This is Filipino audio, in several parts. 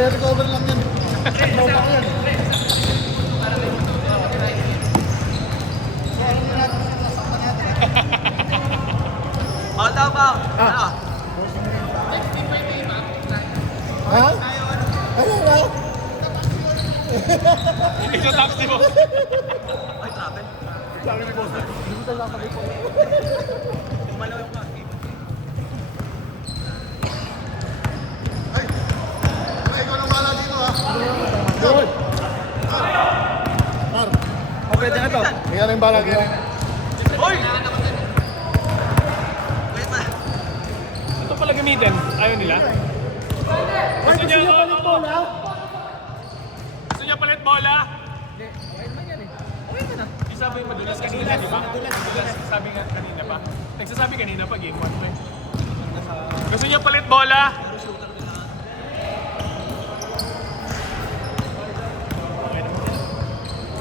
Recover lang yan. Maupak yan. All down ba? Ano? Ha? Ano na? Ikaw taxi mo. Ay, travel. Sabi ni boss. Hindi ko talaga kami po. Umalaw yung kaki. Ay, ikaw nang bala dito ha. Good. Mar. Okay, dyan na to. Ikaw nang bala dito. Hoy! Wait na. Ito pala gamitin. Ayaw nila. Gusto niya palit bola? Gusto niya palit bola? Sabi mo madulas kanina, di ba? Madulas. Sabi nga kanina pa. Nagsasabi kanina pa, game 1 pa eh. Gusto niya palit bola?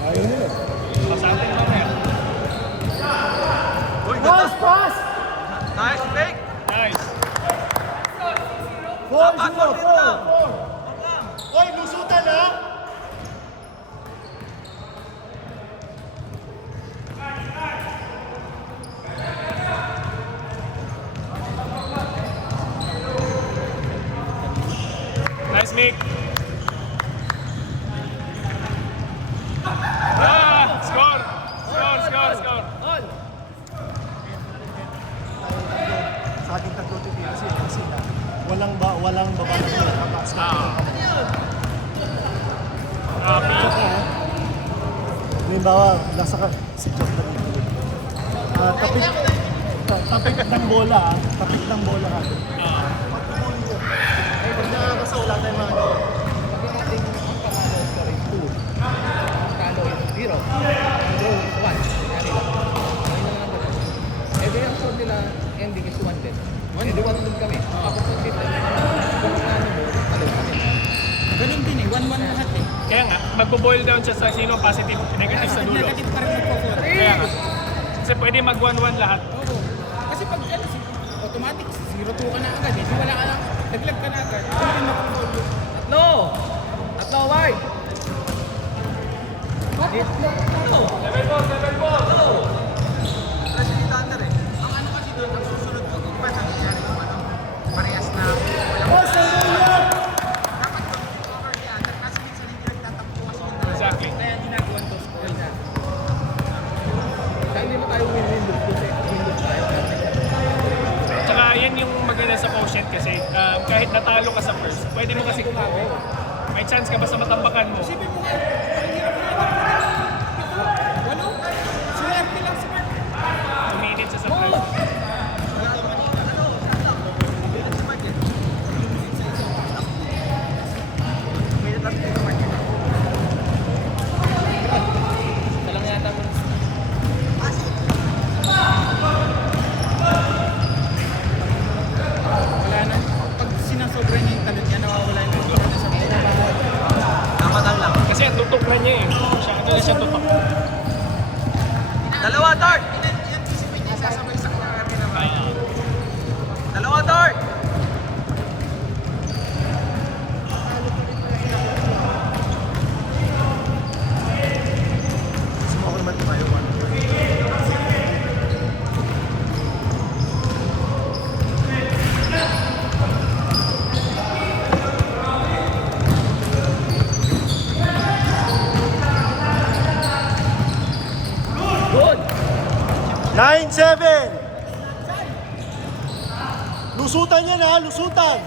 Ayaw nila. Pasatin mo na yan. Uy, ganda. Pass! Nice, fake. Nice. 4-0. Hoy, lusutan ha! Nice, Nick. Ah! Score! Score, score, score. Sa ating tatlo titira sila. Walang baba na nila. Ah. Copy. Halimbawa, nasa ka, si Jordan dito. Tapik ng bola ha. Tapik ng bola ha. Ah. Ay, pag nakakasa, wala tayong mga ano. Ganun din eh, 1-1 lahat eh. Kaya nga, magbo-boil down siya sa sino positive, negative sa dulo. Negative pa rin nagpo-4. Kaya nga. Kasi pwede mag 1-1 lahat. Oo. Kasi pag ano, automatic, 0-2 ka na agad eh. Wala ka lang, naglag ka na agad. Ito rin mag-4. Tatlo! Tatlo, wide! Tatlo! 7 ball! Kasi ni Thunder eh. Ang ano kasi doon, ang susunod mo, kung ba nangyayari kung ano, parehas na walang dapat cover ni Thunder kasi minsan hindi nagtatampo kasi yun na. Exactly. Kaya ginagawan to score na. Kaya hindi mo tayo win-win-lose kasi win-lose tayo. Tsaka yan yung maganda sa quotient kasi kahit natalo ka sa first, pwede mo kasi Tumago. may chance ka basta matambakan mo. Isipin mo nga, ang hirap na walo? Swerte lang sa part. 2 minutes sa Oo. first. Talang yata mo. Wala na. Pag sinasobra niya yung talent niya, nawawala yung talent sa mga. Dapat lang. Kasi ang tutok na niya eh. Siya, ano na siya tutok. Dalawa, Dart! I-anticipate niya, sasabay sa kanya naman. Dalawa, Dart! Sumako naman tayo, man. Good! 9-7. Lusutan yan ha, lusutan.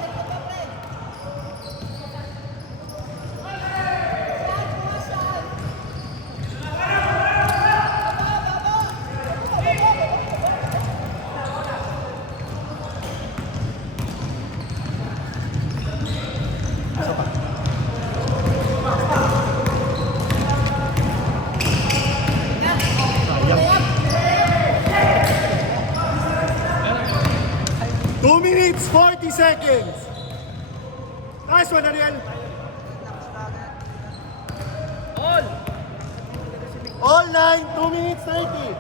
Two minutes, 40 seconds. Nice one, Ariel. All 9, 2 minutes, 30.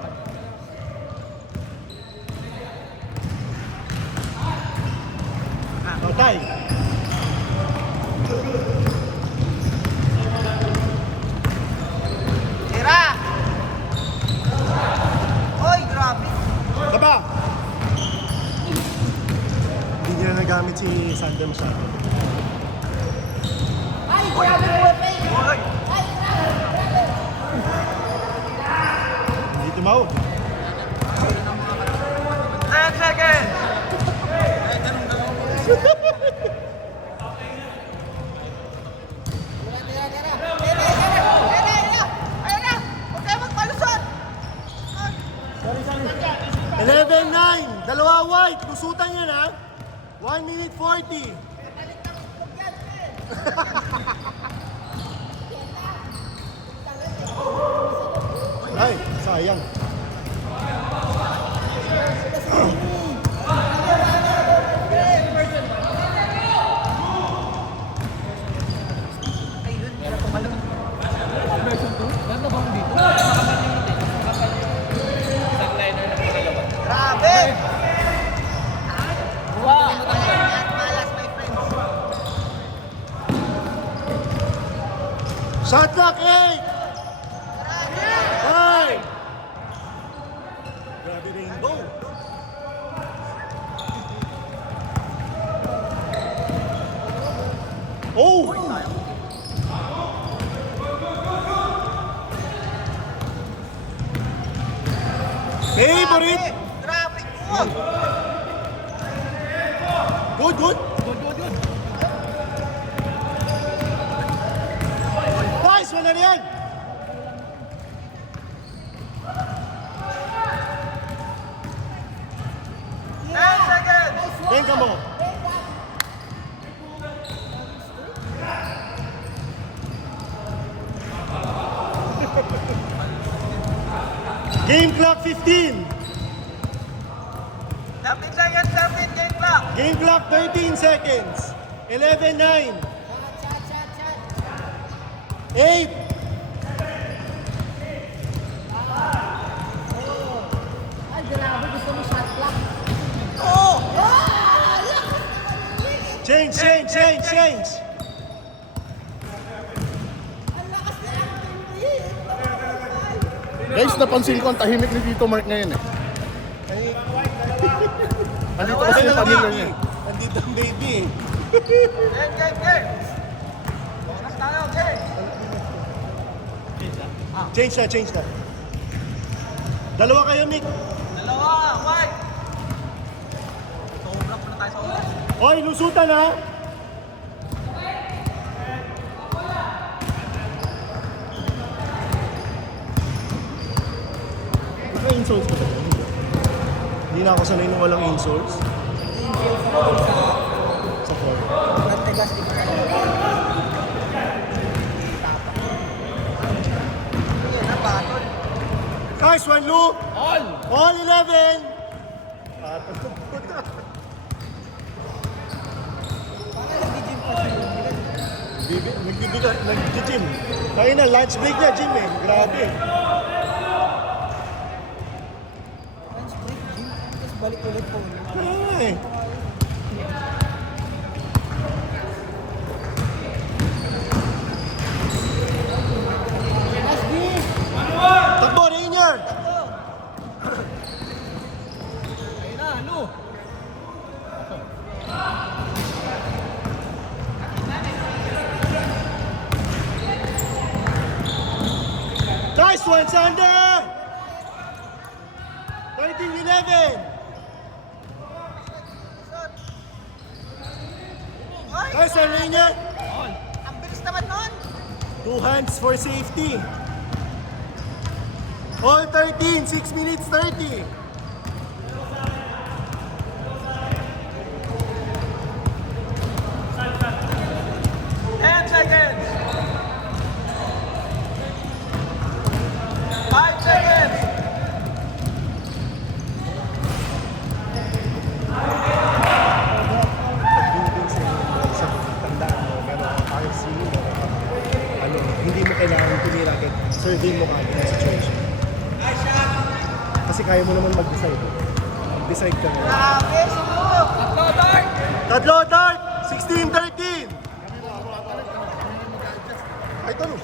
Patay. na nagamit si Sander masyado. Hindi tumaw. 10 seconds! Ayun na! Huwag kayo magpalusot! 11-9. Dalawa white. Lusutan yan ha. 1 minute 40. Ay, sayang. Grabe! Malas, my friends. Shot clock 8. 5. Grabe rainbow. Oh! Favorite! Grabe! Good, good. Nice, wala na yan. Tingnan mo. Game clock 15. 13 seconds, 13 game clock. Game clock 13 seconds. 11-9. 8. Ay, grabe. Gusto mo shot clock? Change, change, change, change. Guys, napansin ko ang tahimik ni Tito Mark ngayon eh. Andito kasi yung pamilya niya. Nandito ang baby. Game. Bonus tayo, game. Change na, change na. Dalawa kayo, Mick. Dalawa, white. Sobra muna tayo sa oras. Hoy, lusutan ha. Naka-insoles ko talaga. Hindi na ako sanay nung walang insoles. Sa floor. Guys, one loop. All 11. Nag-gym. Kaya na, lunch break na, gym eh. Grabe. Balik ulit po. Ay. Takbo, Rainier! Nice one, Sander! 13-11. Nice one, Rainier. Ang bilis naman nun. 2 hands for safety. All 13, 6 minutes 30. Seconds. 5 seconds. Tandaan mo, pero RC mo, ano, hindi mo kailangan tumira agad. Survey mo kagad ang situation. Kasi kaya mo naman mag-decide. Mag-decide ka na. Grabe, siguro. Tatlo, dart! 16-13! Ay, tanong.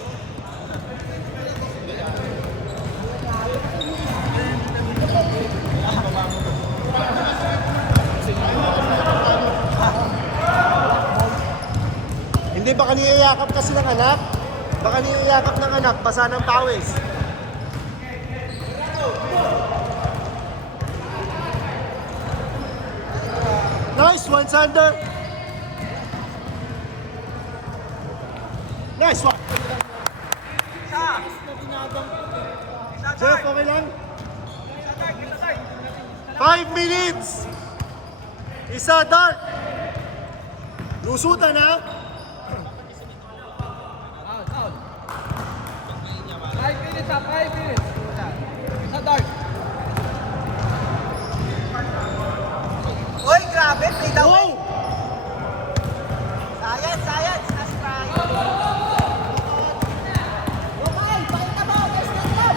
baka niyayakap kasi ng anak. Baka niyayakap ng anak, basa ng pawis. Nice one, Sander. Nice one. Jeff, okay lang? 5 minutes. Isa dark. Lusutan ha. 5 minutes ha, 5 minutes. Sa dark. Uy, grabe, play daw. Wow! Science, science, that's right. Okay, pakita mo. Next na mo.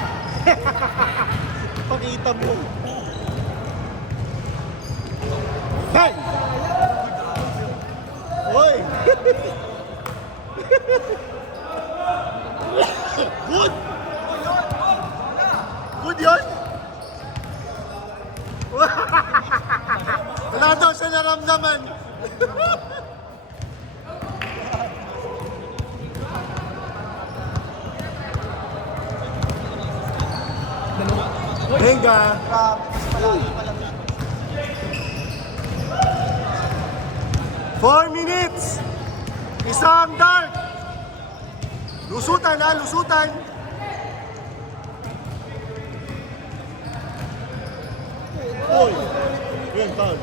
Pakita mo. Hey! Hoy! Good! Good yun? Wala daw siya naramdaman. Venga! Grabe, mas malayo pala. 4 minutes! Isang dark! Lusutan ha, lusutan! Uy! Yun, foul.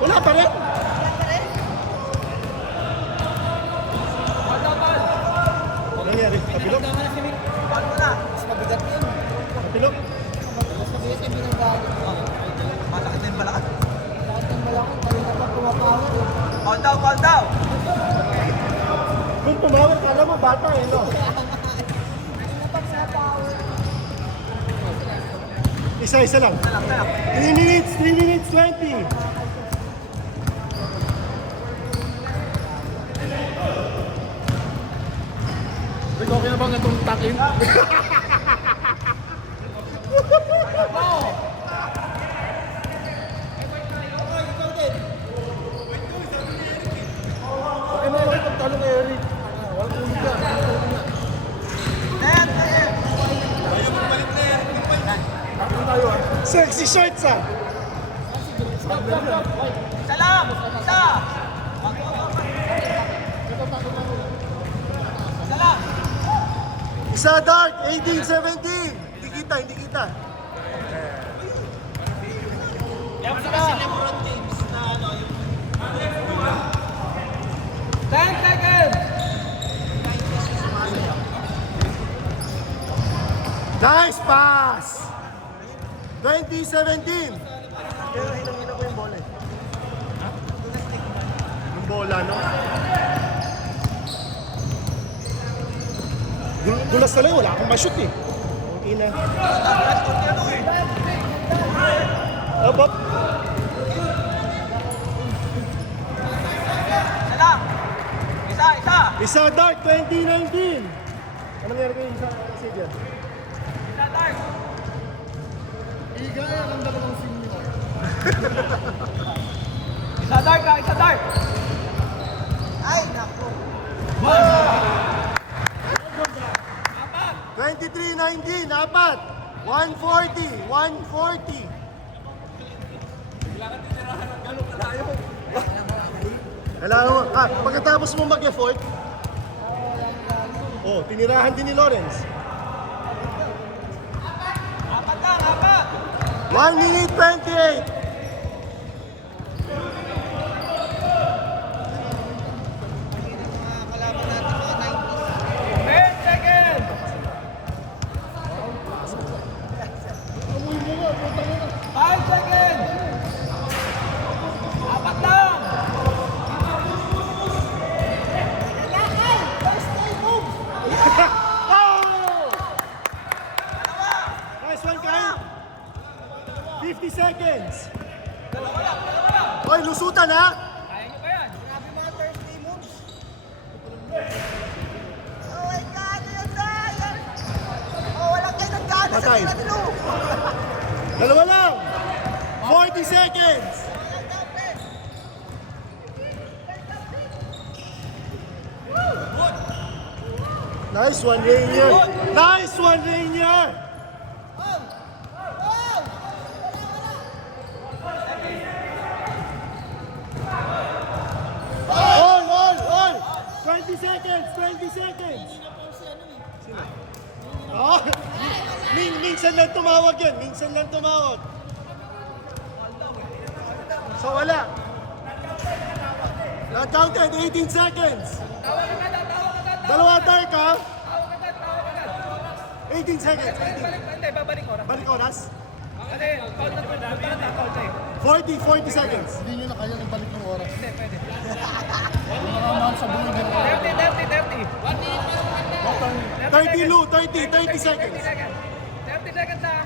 Wala pa rin! Ano nangyari? Kapilok? Ball mo na. Mas mabigat yun. Kapilok? Mas mabigat yung binanggago. Malaki din pala. Lahat ng malaki, kanina pa pumapawid. Ball daw, ball daw. Kung pumawag, kala mo bata eh, no? Kanina pa pumapawid. Isa-isa lang. 3 minutes, 20. Rick, okay na bang itong takin? Okay na lang itong talo kay Eric. Walang ulit ka. Net, net. Takin tayo ah. Sexy shorts ah! Isa lang, isa. Isa lang. Isa dark, 18-17! Hindi kita, hindi kita. 10 seconds. Nice pass! 2017! Pero hinang-hina ko yung bola eh. Yung bola, no? Dulas na lang, wala akong ma-shoot eh. Ang ina. Up, up. Isa lang. Isa, isa. Isa dark, 2019! Ano nangyari kayo isa Xavier? Isa, dark. Igaya ang dalawang sim nila. Isa dark ha, isa dark. Ay, naku. 23-19, apat! 140, 140! Kailangan mo, pagkatapos mo mag-effort, tinirahan din ni Lawrence. Apat lang, apat. 1 minute 28! Kalaban natin mga 90s. 10 seconds. Five seconds. Apat lang. Nice one, Kyle! 50 seconds! Oy, lusutan ha! Kaya nyo ba yan? Grabe mga Thursday moves. Oh my God, yan tayo. Oh, walang kayo nagkano sa Patay. tinatilo. Dalawa lang! 40 seconds! Nice one, Rainier. Nice one, Rainier. All. 20 seconds, 20 seconds. Sino? Oh, minsan lang tumawag yun. Minsan lang tumawag. So wala. Not counted, 18 seconds. Dalawa tayo ka. 18 seconds. 18. Hindi, babalik oras. Balik oras. Kasi, foul na foul na eh. 40 seconds. Hindi nyo na kayang ibalik yung oras. Hindi, pwede. Mga naman sa buhay ng oras. 30. 30 Lou, 30 seconds. 30 seconds na.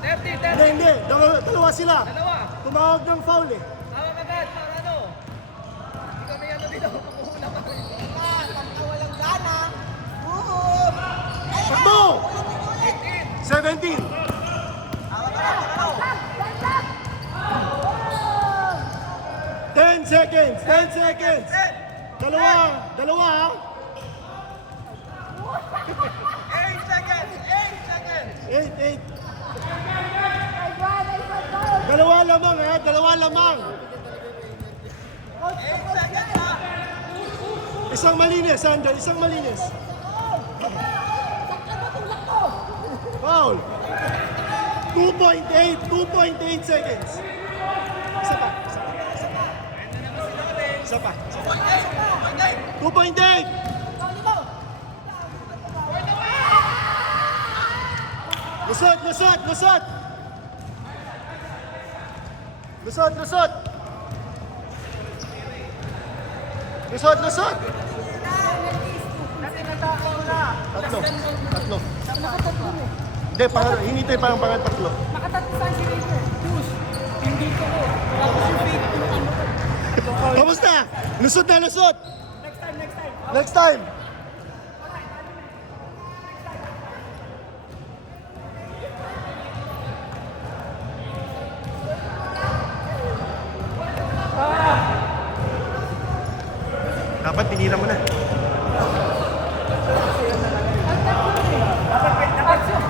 30. Hindi. Dalawa sila. Dalawa. Tumawag ng foul eh. Tawag agad, para ano? Hindi kami ano dito, kukulang kami. Pagka walang gana. Boom! Takbo! 17. Tawag agad, 10 seconds. 10 seconds. Dalawa ha. 8 seconds. 8. Dalawa lamang ha. 8 seconds na. Isang malinis, Sander. Isang malinis. Foul. 2.8 seconds. Isa pa. 2.8. Lusot. Lusot. Tatlo. Hindi, hinintay parang tatlo. Nakatatlo sa si Rainier. Juice. Hindi ko ko. Tapos yung fake yung ano. Kamusta? Lusot na lusot. Next time. Dapat tinira mo na.